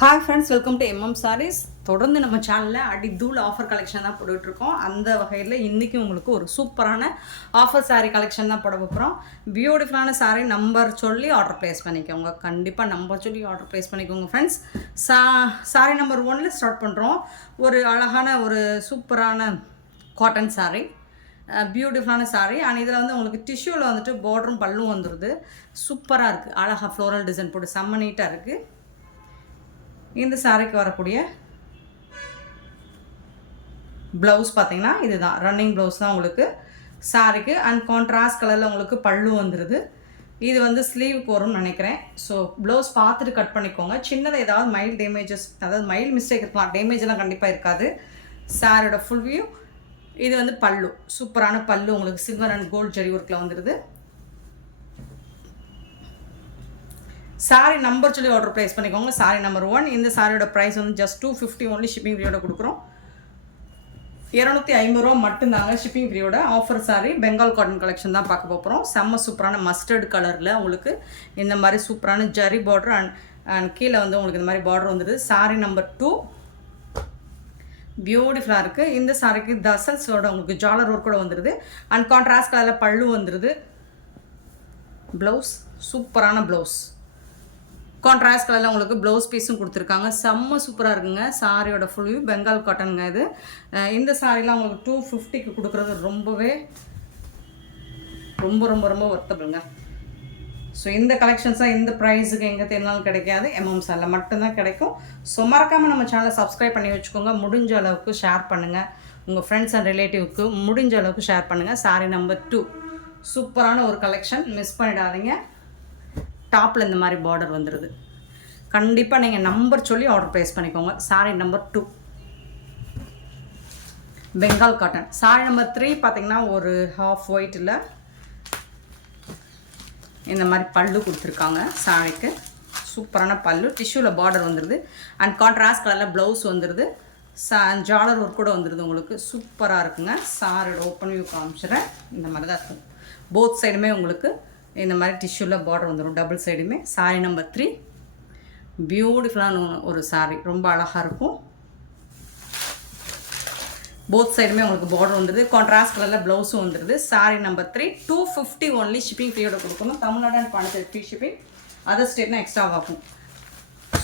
Hi friends, welcome to MM sarees. தொடர்ந்து நம்ம சேனலில் அடித்தூள் ஆஃபர் கலெக்ஷன் தான் போட்டுட்ருக்கோம். அந்த வகையில் இன்றைக்கி உங்களுக்கு ஒரு சூப்பரான ஆஃபர் சாரீ கலெக்ஷன் தான் போட போகிறோம். பியூட்டிஃபுல்லான சாரீ நம்பர் சொல்லி ஆர்டர் ப்ளேஸ் பண்ணிக்கோங்க. கண்டிப்பாக நம்பர் சொல்லி ஆர்டர் ப்ளேஸ் பண்ணிக்கோங்க ஃப்ரெண்ட்ஸ். சாரீ நம்பர் 1 ஸ்டார்ட் பண்ணுறோம். ஒரு அழகான ஒரு சூப்பரான காட்டன் சாரீ, பியூட்டிஃபுல்லான சாரீ. அண்ட் இதில் வந்து உங்களுக்கு டிஷ்யூவில் வந்துட்டு பார்டரும் பல்லும் வந்துடுது. சூப்பராக இருக்குது. அழகாக ஃப்ளோரல் டிசைன் போட்டு செம்ம நீட்டாக இருக்குது. இந்த சாரிக்கு வரக்கூடிய ப்ளவுஸ் பார்த்தீங்கன்னா இதுதான், ரன்னிங் ப்ளவுஸ் தான் உங்களுக்கு சாரிக்கு. அண்ட் கான்ட்ராஸ்ட் கலரில் உங்களுக்கு பல்லு வந்துடுது. இது வந்து ஸ்லீவுக்கு வரும்னு நினைக்கிறேன். ஸோ ப்ளவுஸ் பார்த்துட்டு கட் பண்ணிக்கோங்க. சின்னதாக ஏதாவது மைல்டு டேமேஜஸ், அதாவது மைல்டு மிஸ்டேக் இருக்கலாம், டேமேஜெல்லாம் கண்டிப்பாக இருக்காது. சாரியோட ஃபுல் வியூ இது வந்து பல்லு, சூப்பரான பல்லு உங்களுக்கு சில்வர் அண்ட் கோல்டு ஜரி ஒர்க்கில் வந்துடுது. சாரீ நம்பர் சொல்லி ஆர்டர் ப்ளேஸ் பண்ணிக்கோங்க. Saree number 1. இந்த சாரியோட ப்ரைஸ் வந்து ஜஸ்ட் 250 ஒன்லி. ஷிப்பிங் ஃப்ரீயோட கொடுக்குறோம். 250 ரூபா மட்டும்தாங்க ஷிப்பிங் ஃப்ரீயோட. Offer saree Bengal cotton collection தான் பார்க்க போகிறோம். செம்ம சூப்பரான மஸ்டர்ட் கலரில் உங்களுக்கு இந்த மாதிரி சூப்பரான ஜரி பார்டர் அண்ட் கீழே வந்து உங்களுக்கு இந்த மாதிரி பார்டர் வந்துடுது. சாரீ நம்பர் 2 பியூட்டிஃபுல்லாக இருக்குது. இந்த சாரிக்கு தசல்ஸோட உங்களுக்கு ஜாலர் ஒர்க் கூட வந்துடுது. அண்ட் கான்ட்ராஸ்ட் கலரில் பல்லு வந்துடுது. ப்ளவுஸ் சூப்பரான ப்ளவுஸ், கான்ட்ராஸ்ட் கலரில் உங்களுக்கு ப்ளவுஸ் பீஸும் கொடுத்துருக்காங்க. செம்ம சூப்பராக இருக்குங்க. சாரியோட ஃபுல் வியூ பெங்கால் காட்டனுங்க இது. இந்த சாரீலாம் உங்களுக்கு 250க்கு கொடுக்குறது ரொம்பவே ரொம்ப ரொம்ப ரொம்ப ஒர்த்தபிளுங்க. ஸோ இந்த கலெக்ஷன்ஸாக இந்த ப்ரைஸுக்கு எங்கே தேர்னாலும் கிடைக்காது, MM சாரில் மட்டும்தான் கிடைக்கும். ஸோ மறக்காமல் நம்ம சேனலை சப்ஸ்கிரைப் பண்ணி வச்சுக்கோங்க. முடிஞ்ச அளவுக்கு ஷேர் பண்ணுங்கள். உங்கள் ஃப்ரெண்ட்ஸ் அண்ட் ரிலேட்டிவ்க்கு முடிஞ்ச அளவுக்கு ஷேர் பண்ணுங்கள். சாரீ நம்பர் 2 சூப்பரான ஒரு கலெக்ஷன், மிஸ் பண்ணிடாதீங்க. டாப்பில் இந்த மாதிரி பார்டர் வந்துடுது. கண்டிப்பாக நீங்கள் நம்பர் சொல்லி ஆர்டர் ப்ளேஸ் பண்ணிக்கோங்க. Saree number 2 Bengal cotton. Sari number 3 பார்த்தீங்கன்னா ஒரு ஹாஃப் ஒயிட்டில் இந்த மாதிரி பல்லு கொடுத்துருக்காங்க. சாரிக்கு சூப்பரான பல்லு, டிஷ்யூவில் பார்டர் வந்துடுது. அண்ட் கான்ட்ராஸ்ட் கலரில் ப்ளவுஸ் வந்துடுது. ஜாலர் ஒர்க் கூட வந்துடுது. உங்களுக்கு சூப்பராக இருக்குங்க. சாரியோட ஓப்பன் வியூ காமிச்சிடுறேன். இந்த மாதிரி தான் இருக்கும். போத் சைடுமே உங்களுக்கு இந்த மாதிரி டிஷ்யூவில் பார்டர் வந்துடும், டபுள் சைடுமே. சாரீ நம்பர் 3 பியூட்டிஃபுல்லான ஒரு சாரீ, ரொம்ப அழகாக இருக்கும். போத் சைடுமே உங்களுக்கு பார்டர் வந்துடுது. கான்ட்ராஸ்ட் கலரில் ப்ளவுஸும் வந்துடுது. Saree number 3 250 only. ஷிப்பிங் ஃப்ரீயோட கொடுக்கணும். Tamil Nadu and Pondicherry free shipping. Other ஸ்டேட்னா எக்ஸ்ட்ரா ஆகும்.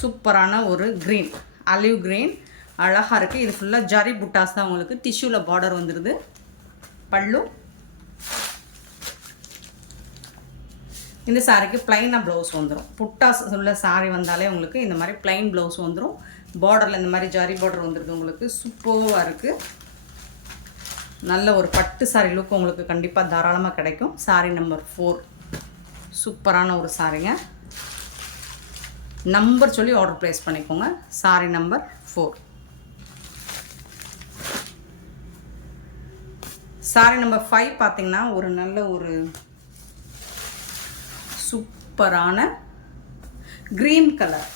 சூப்பரான ஒரு க்ரீன், அலிவ் க்ரீன், அழகாக இருக்குது. இது ஃபுல்லாக ஜரி புட்டாஸ் தான் உங்களுக்கு. டிஷ்யூவில் பார்டர் வந்துடுது. பல்லு இந்த சாரிக்கு ப்ளைனாக ப்ளவுஸ் வந்துடும். புட்டாஸ் உள்ள சாரீ வந்தாலே உங்களுக்கு இந்த மாதிரி ப்ளைன் ப்ளவுஸ் வந்துடும். பார்டரில் இந்த மாதிரி ஜரி பார்டர் வந்துடுது. உங்களுக்கு சூப்பராக இருக்குது. நல்ல ஒரு பட்டு சாரீ லுக் உங்களுக்கு கண்டிப்பாக தாராளமாக கிடைக்கும். சாரீ நம்பர் 4 சூப்பரான ஒரு சாரீங்க. நம்பர் சொல்லி ஆர்டர் ப்ளேஸ் பண்ணிக்கோங்க. Saree number 4. சாரீ நம்பர் 5 பார்த்தீங்கன்னா ஒரு நல்ல ஒரு சூப்பரான க்ரீன் கலர்,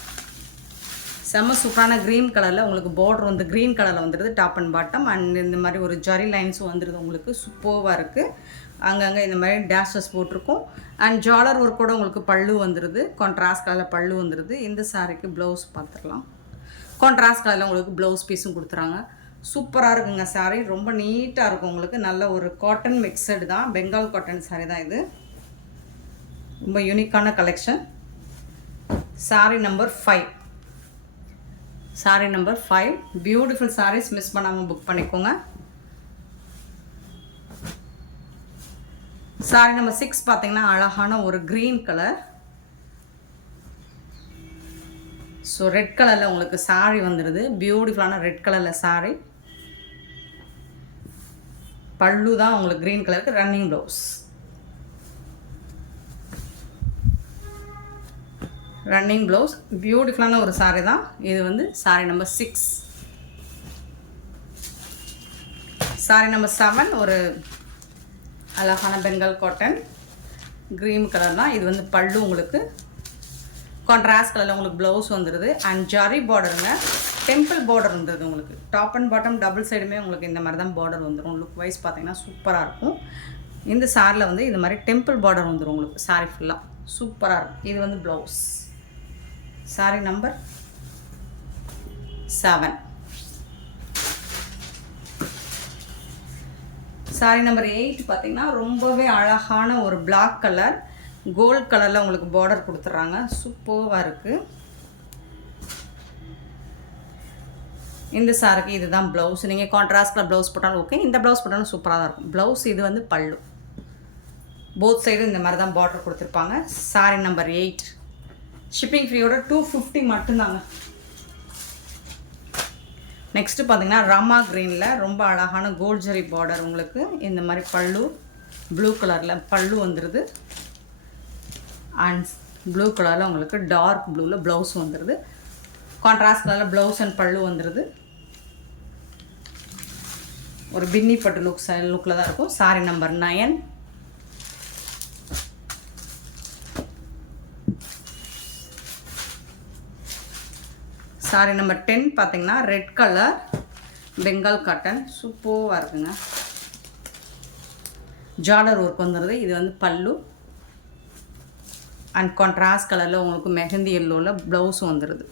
செம்ம சூப்பரான க்ரீன் கலரில் உங்களுக்கு பார்டர் வந்து க்ரீன் கலரில் வந்துடுது. Top and bottom. அண்ட் இந்த மாதிரி ஒரு ஜரி லைன்ஸும் வந்துடுது. உங்களுக்கு சூப்பராக இருக்குது. அங்கங்கே இந்த மாதிரி டேஷஸ் போட்டிருக்கும். அண்ட் ஜாலர் ஒர்க்கோட உங்களுக்கு பல்லு வந்துடுது. கான்ட்ராஸ்ட் கலரில் பல்லு வந்துடுது. இந்த சாரிக்கு ப்ளவுஸ் பார்த்துக்கலாம். கான்ட்ராஸ்ட் கலரில் உங்களுக்கு ப்ளவுஸ் பீஸும் கொடுத்துறாங்க. சூப்பராக இருக்குங்க சாரீ, ரொம்ப நீட்டாக இருக்கும். உங்களுக்கு நல்ல ஒரு காட்டன் மிக்சடு தான், பெங்கால் காட்டன் சாரீ தான் இது. ரொம்ப யூனிக்கான collection. Saree number 5. Saree number 5 beautiful sarees, miss பண்ணாமல் புக் பண்ணிக்கோங்க. சாரீ நம்பர் 6 பார்த்தீங்கன்னா அழகான ஒரு க்ரீன் கலர். ஸோ ரெட் கலரில் உங்களுக்கு சாரீ வந்துடுது. பியூட்டிஃபுல்லான ரெட் கலரில் சாரீ. பல்லு தான் உங்களுக்கு க்ரீன் கலருக்கு. Running blouse, running blouse. பியூட்டிஃபுல்லான ஒரு சாரீ தான் இது. வந்து சாரீ நம்பர் 6. சாரீ நம்பர் 7 ஒரு அழகான பெங்கால் காட்டன் க்ரீன் கலர் தான். இது வந்து பல்லு உங்களுக்கு கான்ட்ராஸ்ட் கலரில் உங்களுக்கு ப்ளவுஸ் வந்துடுது. அண்ட் ஜரி பார்டருங்க, டெம்பிள் பார்டர் வந்துடுது. உங்களுக்கு டாப் அண்ட் பாட்டம் டபுள் சைடுமே உங்களுக்கு இந்த மாதிரி தான் பார்டர் வந்துடும். லுக் வைஸ் பார்த்தீங்கன்னா சூப்பராக இருக்கும். இந்த சாரியில் வந்து இந்த மாதிரி டெம்பிள் பார்டர் வந்துடும் உங்களுக்கு. சாரீ ஃபுல்லாக சூப்பராக இருக்கும். இது வந்து blouse. Sari number 7. Sorry number 8 பார்த்தீங்கன்னா ரொம்பவே அழகான ஒரு பிளாக் கலர் கோல்ட் கலரில் உங்களுக்கு பார்டர் கொடுத்துட்றாங்க. சூப்பராக இருக்குது. இந்த சாரிக்கு இதுதான் ப்ளவுஸ். நீங்கள் கான்ட்ராஸ்ட் கலர் ப்ளவுஸ் போட்டாலும் ஓகே, இந்த ப்ளவுஸ் போட்டாலும் சூப்பராக தான் இருக்கும். ப்ளவுஸ் இது வந்து பல்லு. போத் சைடும் இந்த மாதிரி தான் பார்டர் கொடுத்துருப்பாங்க. சாரி நம்பர் 8 ஷிப்பிங் ஃப்ரீயோட 250 மட்டும்தாங்க. நெக்ஸ்ட்டு பார்த்தீங்கன்னா ராமா க்ரீனில் ரொம்ப அழகான கோல்ட் ஜரி பார்டர் உங்களுக்கு இந்த மாதிரி பல்லு ப்ளூ கலரில் பல்லு வந்துடுது. அண்ட் ப்ளூ கலரில் உங்களுக்கு டார்க் ப்ளூவில் ப்ளவுஸ் வந்துடுது. கான்ட்ராஸ்ட் கலரில் ப்ளவுஸ் அண்ட் பல்லு வந்துடுது. ஒரு பின்னி பட்டு லுக்கில் தான் இருக்கும். சாரி நம்பர் 9 சாரி நம்பர் 10 பார்த்தீங்கன்னா ரெட் கலர் பெங்கால் காட்டன் சூப்பராக இருக்குங்க. ஜாலர் ஒர்க் வந்துடுது. இது வந்து பல்லு அண்ட் கான்ட்ராஸ்ட் கலரில் உங்களுக்கு மெஹந்தி எல்லோவில் ப்ளவுஸ் வந்துடுது.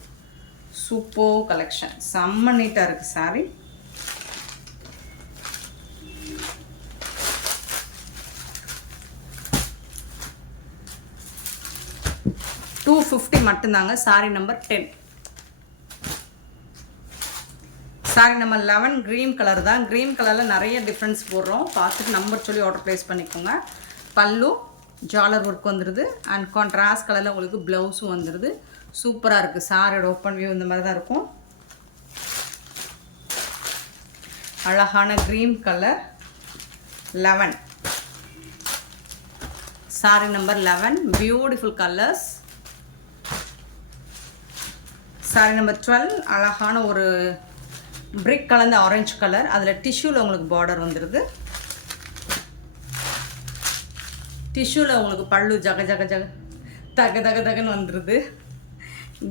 சூப்பர் கலெக்ஷன், செம்ம நீட்டாக இருக்குது சாரி. $250 மட்டும்தாங்க. Sorry number 10. Sorry number 11 green colour தான். க்ரீன் கலரில் நிறைய டிஃப்ரென்ஸ் போடுறோம். பார்த்துட்டு நம்பர் சொல்லி ஆர்டர் ப்ளேஸ் பண்ணிக்கோங்க. பல்லு ஜாலர் ஒர்க் வந்துடுது அண்ட் கான்ட்ராஸ்ட் கலரில் உங்களுக்கு ப்ளவுஸும் வந்துடுது. சூப்பராக இருக்குது. சாரியோட ஓப்பன் வியூ இந்த மாதிரி தான் இருக்கும். அழகான green colour 11 sorry number 11 beautiful colours. Sorry number 12 அழகான ஒரு பிரிக் கலந்த ஆரஞ்சு கலர், அதில் டிஷ்யூவில் உங்களுக்கு பார்டர் வந்துடுது. டிஷ்யூவில் உங்களுக்கு பல்லு ஜக ஜக ஜக தக தக தகன்னு வந்துடுது.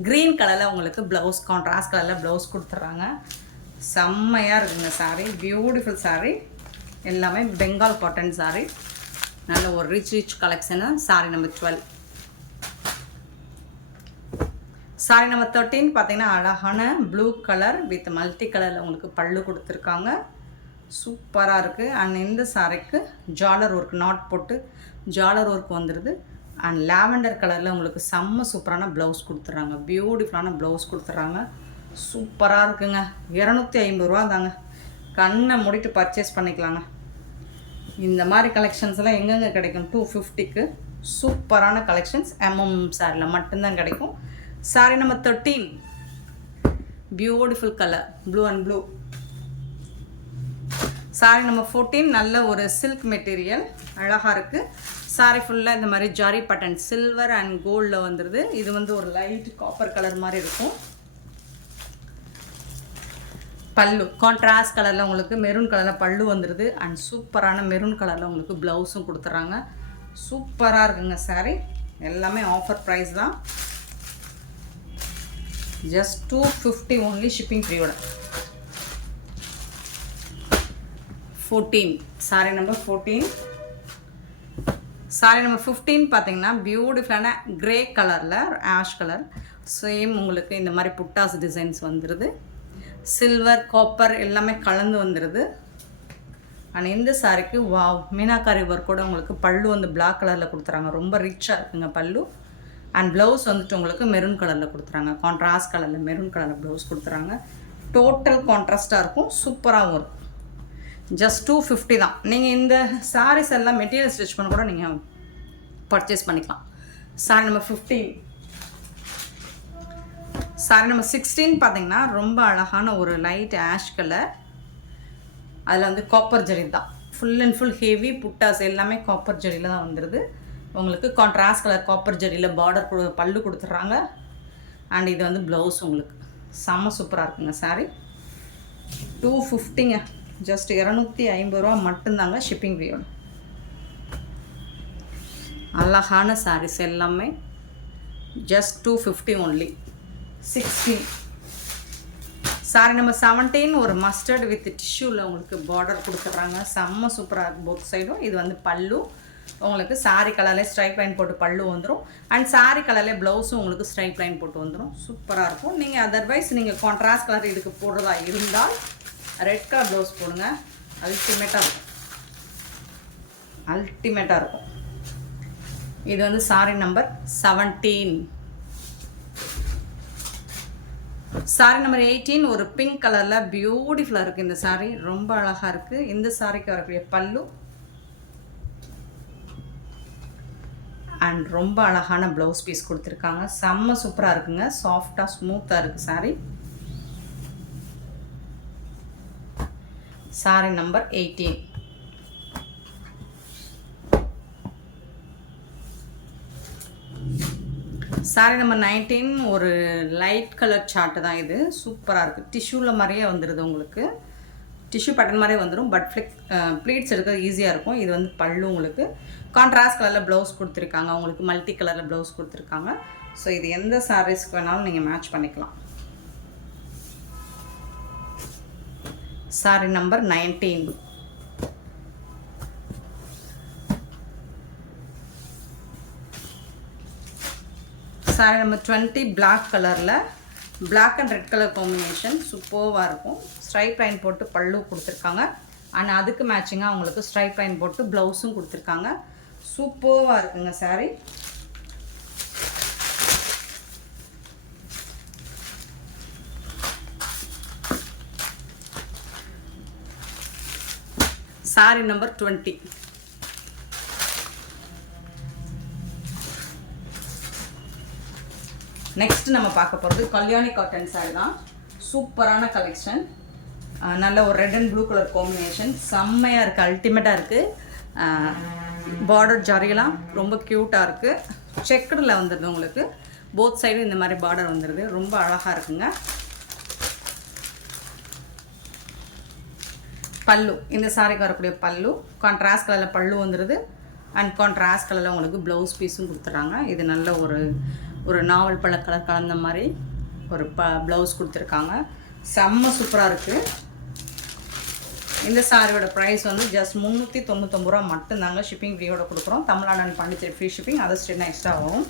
க்ரீன் கலரில் உங்களுக்கு ப்ளவுஸ் கான்ட்ராஸ்ட் கலரில் ப்ளவுஸ் கொடுத்துட்றாங்க. செம்மையாக இருக்குங்க சாரீ. பியூட்டிஃபுல் சாரீ. எல்லாமே பெங்கால் காட்டன் சாரீ. நல்ல ஒரு rich collection. Sorry number 12. Sorry number 13 பார்த்தீங்கன்னா அழகான ப்ளூ கலர் வித் மல்டி கலரில் உங்களுக்கு பல்லு கொடுத்துருக்காங்க. சூப்பராக இருக்குது. அண்ட் இந்த சாரிக்கு ஜாலர் ஒர்க் நாட் போட்டு ஜாலர் ஒர்க் வந்துடுது. அண்ட் லாவெண்டர் கலரில் உங்களுக்கு செம்ம சூப்பரான ப்ளவுஸ் கொடுத்துட்றாங்க. பியூட்டிஃபுல்லான ப்ளவுஸ் கொடுத்துட்றாங்க. சூப்பராக இருக்குங்க. 250 ரூபா தாங்க. கண்ணை மூடிட்டு பர்ச்சேஸ் பண்ணிக்கலாங்க. இந்த மாதிரி கலெக்ஷன்ஸ் எல்லாம் எங்கெங்கே கிடைக்கும்? 250க்கு சூப்பரான கலெக்ஷன்ஸ் சாரியில் மட்டும்தான் கிடைக்கும். Sorry number 13 beautiful colour blue and blue. Sorry number 14 நல்ல ஒரு சில்க் மெட்டீரியல் அழகாக இருக்குது. சாரி ஃபுல்லாக இந்த மாதிரி ஜாரி பட்டன் சில்வர் அண்ட் கோல்டில் வந்துடுது. இது வந்து ஒரு லைட் காப்பர் கலர் மாதிரி இருக்கும். பல்லு கான்ட்ராஸ்ட் கலரில் உங்களுக்கு மெரூன் கலரில் பல்லு வந்துடுது. அண்ட் சூப்பரான மெரூன் கலரில் உங்களுக்கு ப்ளவுஸும் கொடுத்துட்றாங்க. சூப்பராக இருக்குங்க சாரி. எல்லாமே ஆஃபர் ப்ரைஸ் தான். ஜஸ்ட் 250 ஒன்லி ஷிப்பிங் ஃப்ரீயோட. 14 சாரி நம்பர் 14. சாரி நம்பர் 15 பார்த்தீங்கன்னா பியூட்டிஃபுல்லான கிரே கலரில் ஆஷ் கலர் சேம் உங்களுக்கு இந்த மாதிரி புட்டாஸ் டிசைன்ஸ் வந்துடுது. சில்வர் காப்பர் எல்லாமே கலந்து வந்துடுது. அண்ட் இந்த சாரிக்கு வாவ் மீனாக்காரி ஒர்க்கோட உங்களுக்கு பல்லு வந்து பிளாக் கலரில் கொடுத்துறாங்க. ரொம்ப ரிச்சாக இருக்குங்க பல்லு. அண்ட் ப்ளவுஸ் வந்துட்டு உங்களுக்கு மெரூன் கலரில் கொடுத்துறாங்க. கான்ட்ராஸ்ட் கலரில் மெரூன் கலரில் ப்ளவுஸ் கொடுத்துறாங்க. டோட்டல் கான்ட்ராஸ்ட்டாக இருக்கும். சூப்பராகவும் இருக்கும். ஜஸ்ட் 250 தான். நீங்கள் இந்த சாரீஸ் எல்லாம் மெட்டீரியல் ஸ்டிச் பண்ண கூட நீங்கள் பர்ச்சேஸ் பண்ணிக்கலாம். Sorry number 15. சாரி நம்பர் 16 பார்த்தீங்கன்னா ரொம்ப அழகான ஒரு லைட் ஆஷ் கலர். அதில் வந்து காப்பர் ஜரி தான். ஃபுல் அண்ட் ஃபுல் ஹெவி புட்டாஸ் எல்லாமே காப்பர் ஜரியில் தான் வந்துடுது. உங்களுக்கு கான்ட்ராஸ்ட் கலர் காப்பர் ஜரியில் பார்டர் பல்லு கொடுத்துட்றாங்க. அண்ட் இது வந்து ப்ளவுஸ் உங்களுக்கு செம்ம சூப்பராக இருக்குங்க சாரி. 250ங்க. ஜஸ்ட் 250 ரூபா மட்டும்தாங்க ஷிப்பிங் ஃப்ரீயோட. அழகான சாரீஸ் எல்லாமே ஜஸ்ட் 250 ஒன்லி. 16 சாரி நம்பர் 17 ஒரு மஸ்டர்ட் வித் டிஷ்யூவில் உங்களுக்கு பார்டர் கொடுத்துட்றாங்க. செம்ம சூப்பராக இருக்குது போத் சைடும். இது வந்து பல்லு உங்களுக்கு saree கலர்லேயே ஸ்ட்ரைப் லைன் போட்டு பல்லு வந்துடும் அண்ட் saree கலர்லேயே ப்ளவுஸும் உங்களுக்கு ஸ்ட்ரைப் லைன் போட்டு வந்துடும். சூப்பராக இருக்கும். நீங்கள் அதர்வைஸ் நீங்கள் கான்ட்ராஸ்ட் கலர் இதுக்கு போடுறதா இருந்தால் ரெட் கலர் ப்ளவுஸ் போடுங்க. அல்டிமேட்டாக இருக்கும். அல்டிமேட்டாக இருக்கும். இது வந்து saree நம்பர் 17. saree நம்பர் 18 ஒரு பிங்க் கலரில் பியூட்டிஃபுல்லாக இருக்குது. இந்த saree ரொம்ப அழகாக இருக்குது. இந்த சாரிக்கு வரக்கூடிய பல்லு அண்ட் ரொம்ப அழகான ப்ளவுஸ் பீஸ் கொடுத்துருக்காங்க. செம்ம சூப்பராக இருக்குங்க. சாஃப்டாக ஸ்மூத்தாக இருக்குது saree. saree number 18. saree number 19 ஒரு லைட் கலர் சார்ட்டு தான் இது. சூப்பராக இருக்குது. டிஷ்யூவில் மாதிரியே வந்துடுது உங்களுக்கு. டிஷ்யூ பேட்டர்ன் மாதிரியே வந்துடும். பட் ப்ளீட்ஸ் எடுக்கிறது ஈஸியாக இருக்கும். இது வந்து பல்லு உங்களுக்கு கான்ட்ராஸ்ட் கலரில் ப்ளவுஸ் கொடுத்துருக்காங்க. உங்களுக்கு மல்டி கலரில் ப்ளவுஸ் கொடுத்துருக்காங்க. ஸோ இது எந்த சாரீஸ்க்கு வேணாலும் நீங்கள் மேட்ச் பண்ணிக்கலாம். saree number 19. saree number 20 black கலரில் black and red colour combination சூப்பராக இருக்கும். ஸ்ட்ரைப் லைன் போட்டு பல்லு கொடுத்துருக்காங்க அண்ட் அதுக்கு மேட்சிங்காக அவங்களுக்கு ஸ்ட்ரைப் லைன் போட்டு ப்ளவுஸும் கொடுத்துருக்காங்க. சூப்பராக இருக்குங்க saree. saree number 20. நெக்ஸ்ட் நம்ம பார்க்க போகிறது கல்யாணி காட்டன் saree தான். சூப்பரான கலெக்ஷன். நல்ல ஒரு red and blue colour combination செம்மையாக இருக்குது. அல்டிமேட்டாக இருக்குது. பார்டர் ஜரியெல்லாம் ரொம்ப க்யூட்டாக இருக்குது. செக்குடில் வந்துடுது உங்களுக்கு. போத் சைடும் இந்த மாதிரி பார்டர் வந்துடுது. ரொம்ப அழகாக இருக்குங்க. பல்லு இந்த சாரிக்கு வரக்கூடிய பல்லு கான்ட்ராஸ்ட் கலரில் பல்லு வந்துடுது அண்ட் கான்ட்ராஸ்ட் கலரில் உங்களுக்கு ப்ளவுஸ் பீஸும் கொடுத்துட்றாங்க. இது நல்ல ஒரு நாவல் பழ கலர் கலந்த மாதிரி ஒரு ப்ளவுஸ் கொடுத்துருக்காங்க. செம்ம சூப்பராக இருக்குது. இந்த சாரியோட ப்ரைஸ் வந்து ஜஸ்ட் 399 ரூபா மட்டும்தாங்க. ஷிப்பிங் ஃப்ரீயோட கொடுக்குறோம். Tamil Nadu and Pondicherry free shipping. அதை ஸ்டேட்னா எக்ஸ்ட்ரா வரும்.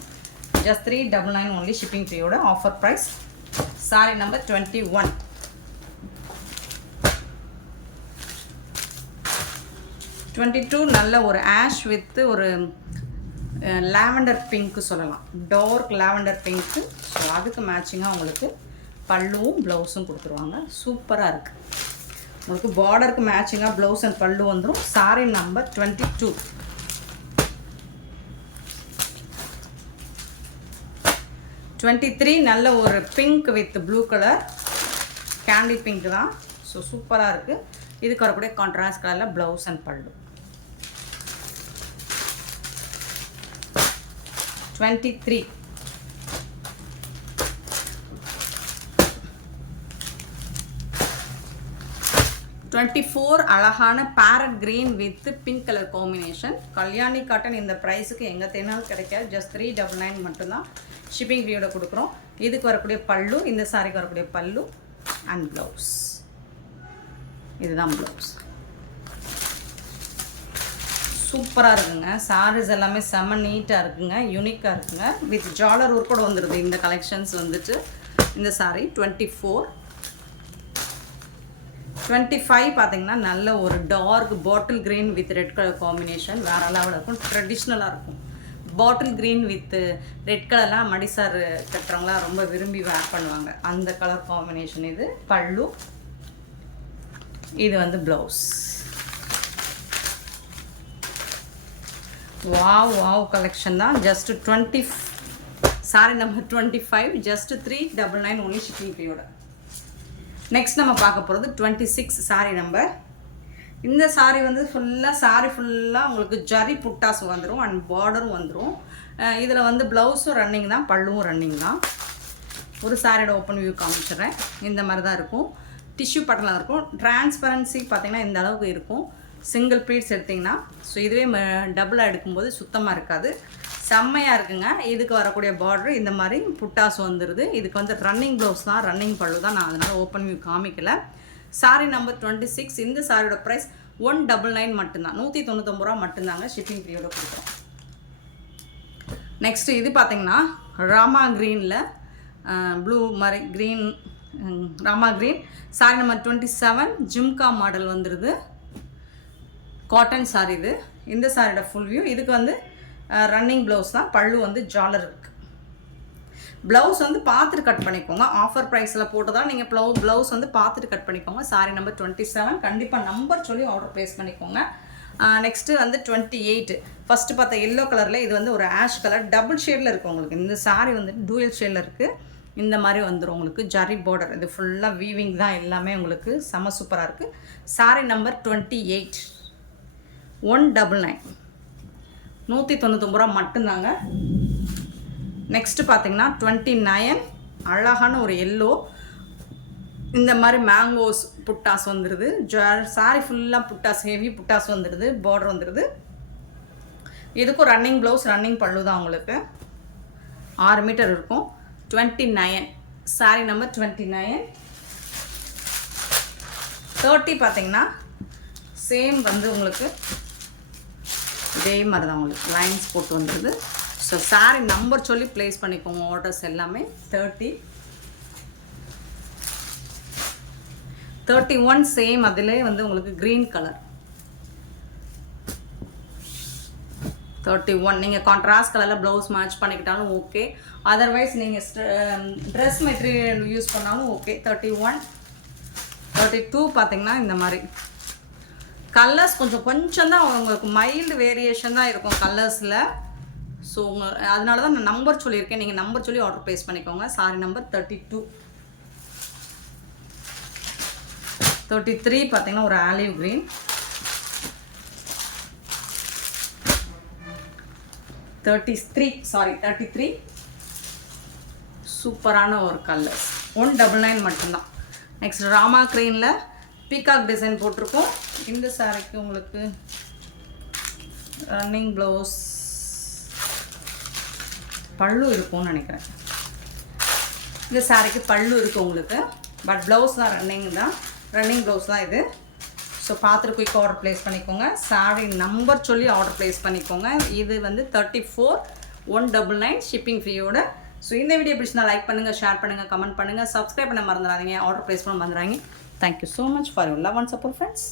ஜஸ்ட் 399 ஒன்லி ஷிப்பிங் ஃப்ரீயோட ஆஃபர் ப்ரைஸ். saree number 21. 22 நல்ல ஒரு ஆஷ் வித் ஒரு லாவெண்டர் பிங்க்கு சொல்லலாம். Dark lavender pink. ஸோ அதுக்கு மேட்சிங்காக உங்களுக்கு பல்லுவும் ப்ளவுஸும் கொடுத்துருவாங்க. சூப்பராக இருக்குது. உங்களுக்கு பார்டருக்கு மேட்சிங்காக ப்ளவுஸ் அண்ட் பல்லு வந்துடும். saree number 22. 23 நல்ல ஒரு pink with blue colour candy pink தான். ஸோ சூப்பராக இருக்குது. இதுக்கு வரக்கூடிய கான்ட்ராஸ்ட் கலரில் ப்ளவுஸ் அண்ட் பல்லு. 23. 24 அழகான farad green with pink colour combination. Kalyani cotton இந்த ப்ரைஸுக்கு எங்கே தேனாலும் கிடைக்காது. ஜஸ்ட் 399 மட்டும்தான் ஷிப்பிங் ஃப்ரீயோட கொடுக்குறோம். இதுக்கு வரக்கூடிய பல்லு இந்த சாரிக்கு வரக்கூடிய பல்லு அண்ட் ப்ளவுஸ். இதுதான் ப்ளவுஸ். சூப்பராக இருக்குங்க. சாரீஸ் எல்லாமே செம்ம நீட்டாக இருக்குங்க. யூனிக்காக இருக்குங்க. வித் ஜாலர் ஒர்க் கூட வந்துடுது இந்த கலெக்ஷன்ஸ் வந்துட்டு. இந்த சாரீ 24. 25 பார்த்தீங்கன்னா நல்ல ஒரு dark bottle green with red colour combination வேறு லெவலில் இருக்கும். ட்ரெடிஷ்னலாக இருக்கும். பாட்டில் க்ரீன் வித் ரெட் கலர்லாம் மடிசார் கட்டுறவங்களாம் ரொம்ப விரும்பி வேர் பண்ணுவாங்க. அந்த கலர் காம்பினேஷன். இது பல்லு. இது வந்து ப்ளவுஸ். வாவ் கலெக்ஷன் தான். Just 20 saree number 25 just 399 only shipping ஃப்ரீயோட. நெக்ஸ்ட் நம்ம பார்க்க போகிறது 26 saree நம்பர். இந்த saree வந்து ஃபுல்லாக உங்களுக்கு ஜரி புட்டாஸ் வந்துடும் அண்ட் பார்டரும் வந்துடும். இதில் வந்து ப்ளவுஸும் ரன்னிங் தான், பல்லுவும் ரன்னிங் தான். ஒரு சாரியோட ஓப்பன் வியூ காமிச்சிடுறேன். இந்த மாதிரி தான் இருக்கும். டிஷ்யூ பட்டனில் இருக்கும். டிரான்ஸ்பரன்சி பார்த்திங்கன்னா இந்த அளவுக்கு இருக்கும். சிங்கிள் ப்ளீட்ஸ் எடுத்திங்கன்னா. ஸோ இதுவே டபுளாக எடுக்கும்போது சுத்தமாக இருக்காது. செம்மையாக இருக்குங்க. இதுக்கு வரக்கூடிய பார்டர் இந்த மாதிரி புட்டாஸ் வந்துடுது. இதுக்கு வந்து ரன்னிங் ப்ளவுஸ் தான், ரன்னிங் பல்லு தான். நான் அதனால் ஓப்பன் வியூ காமிக்கலை. saree number 26. இந்த சாரியோட ப்ரைஸ் 199 மட்டும்தான், 199 ரூபா மட்டும்தாங்க ஷிப்பிங் ஃப்ரீயோட கொடுக்குறோம். நெக்ஸ்ட்டு இது பார்த்தீங்கன்னா ராமா க்ரீனில் ப்ளூ மாதிரி green, Rama green sorry number 27 jhumka model வந்துடுது. காட்டன் சாரி இது. இந்த சாரியோட ஃபுல் வியூ. இதுக்கு வந்து ரன்னிங் ப்ளவுஸ் தான், பல்லு வந்து ஜாலர் இருக்குது. ப்ளவுஸ் வந்து பார்த்துட்டு கட் பண்ணிக்கோங்க. ஆஃபர் ப்ரைஸில் போட்டுதான் நீங்கள் ப்ளவுஸ் வந்து பார்த்துட்டு கட் பண்ணிக்கோங்க. சாரி நம்பர் 27 கண்டிப்பாக நம்பர் சொல்லி ஆர்டர் ப்ளேஸ் பண்ணிக்கோங்க. நெக்ஸ்ட்டு வந்து 28 ஃபஸ்ட்டு பார்த்த எல்லோ கலரில் இது வந்து ஒரு ஆஷ் கலர் டபுள் ஷேடில் இருக்குது உங்களுக்கு. இந்த சாரி வந்து டூயல் ஷேடில் இருக்குது. இந்த மாதிரி வந்துடும் உங்களுக்கு ஜரி பார்டர். இது ஃபுல்லாக வீவிங் தான் எல்லாமே உங்களுக்கு செம சூப்பராக இருக்குது. சாரி நம்பர் 28 199 199 ரூபா மட்டும்தாங்க. நெக்ஸ்ட்டு பார்த்தீங்கன்னா 29 அழகான ஒரு எல்லோ, இந்த மாதிரி மேங்கோஸ் புட்டாஸ் வந்துடுது. சாரி ஃபுல்லாக புட்டாஸ், ஹெவி புட்டாஸ் வந்துடுது, பார்டர் வந்துடுது. இதுக்கும் ரன்னிங் ப்ளவுஸ் ரன்னிங் பல்லு தான் உங்களுக்கு. 6 மீட்டர் இருக்கும். 29 சாரி நம்பர் 29. 30 பார்த்தீங்கன்னா சேம் வந்து உங்களுக்கு இதே மாதிரி தான் உங்களுக்கு லைன்ஸ் போட்டு வந்துடுது. ஸோ சாரி நம்பர் சொல்லி ப்ளேஸ் பண்ணிக்கோங்க ஆர்டர்ஸ் எல்லாமே. 30 31 சேம் அதிலே வந்து உங்களுக்கு க்ரீன் கலர். 31 நீங்கள் கான்ட்ராஸ்ட் கலரில் ப்ளவுஸ் மேட்ச் பண்ணிக்கிட்டாலும் ஓகே, அதர்வைஸ் நீங்கள் ட்ரெஸ் மெட்டீரியல் யூஸ் பண்ணாலும் ஓகே. 31 32 பார்த்தீங்கன்னா இந்த மாதிரி கலர்ஸ் கொஞ்சம் தான் உங்களுக்கு மைல்டு வேரியேஷன் தான் இருக்கும் கலர்ஸில். ஸோ அதனால தான் நான் நம்பர் சொல்லியிருக்கேன். நீங்கள் நம்பர் சொல்லி ஆர்டர் ப்ளேஸ் பண்ணிக்கோங்க. Sorry number 32. 33 பார்த்தீங்கன்னா ஒரு ஆலிவ் க்ரீன். 33 சூப்பரான ஒரு கலர்ஸ். 199 மட்டும்தான். நெக்ஸ்ட் ராமா க்ரீனில் பீகாக் டிசைன் போட்டிருக்கோம். இந்த சாரிக்கு உங்களுக்கு ரன்னிங் ப்ளவுஸ் பல்லு இருக்கும்னு நினைக்கிறேன். இந்த சாரிக்கு பல்லு இருக்குது உங்களுக்கு, பட் ப்ளவுஸ் தான் ரன்னிங் ப்ளவுஸ் தான் இது. ஸோ பார்த்துட்டு குயிக் ஆர்டர் ப்ளேஸ் பண்ணிக்கோங்க. சாரி நம்பர் சொல்லி ஆர்டர் ப்ளேஸ் பண்ணிக்கோங்க. இது வந்து 34 199 ஷிப்பிங் ஃப்ரீயோட. ஸோ இந்த வீடியோ பிடிச்சிருந்தா லைக் பண்ணுங்கள், ஷேர் பண்ணுங்கள், கமெண்ட் பண்ணுங்கள், சப்ஸ்கிரைப் பண்ண மறந்துடாதீங்க, ஆர்டர் ப்ளேஸ் பண்ண மறந்துடாதீங்க. Thank you so much for your love and support friends.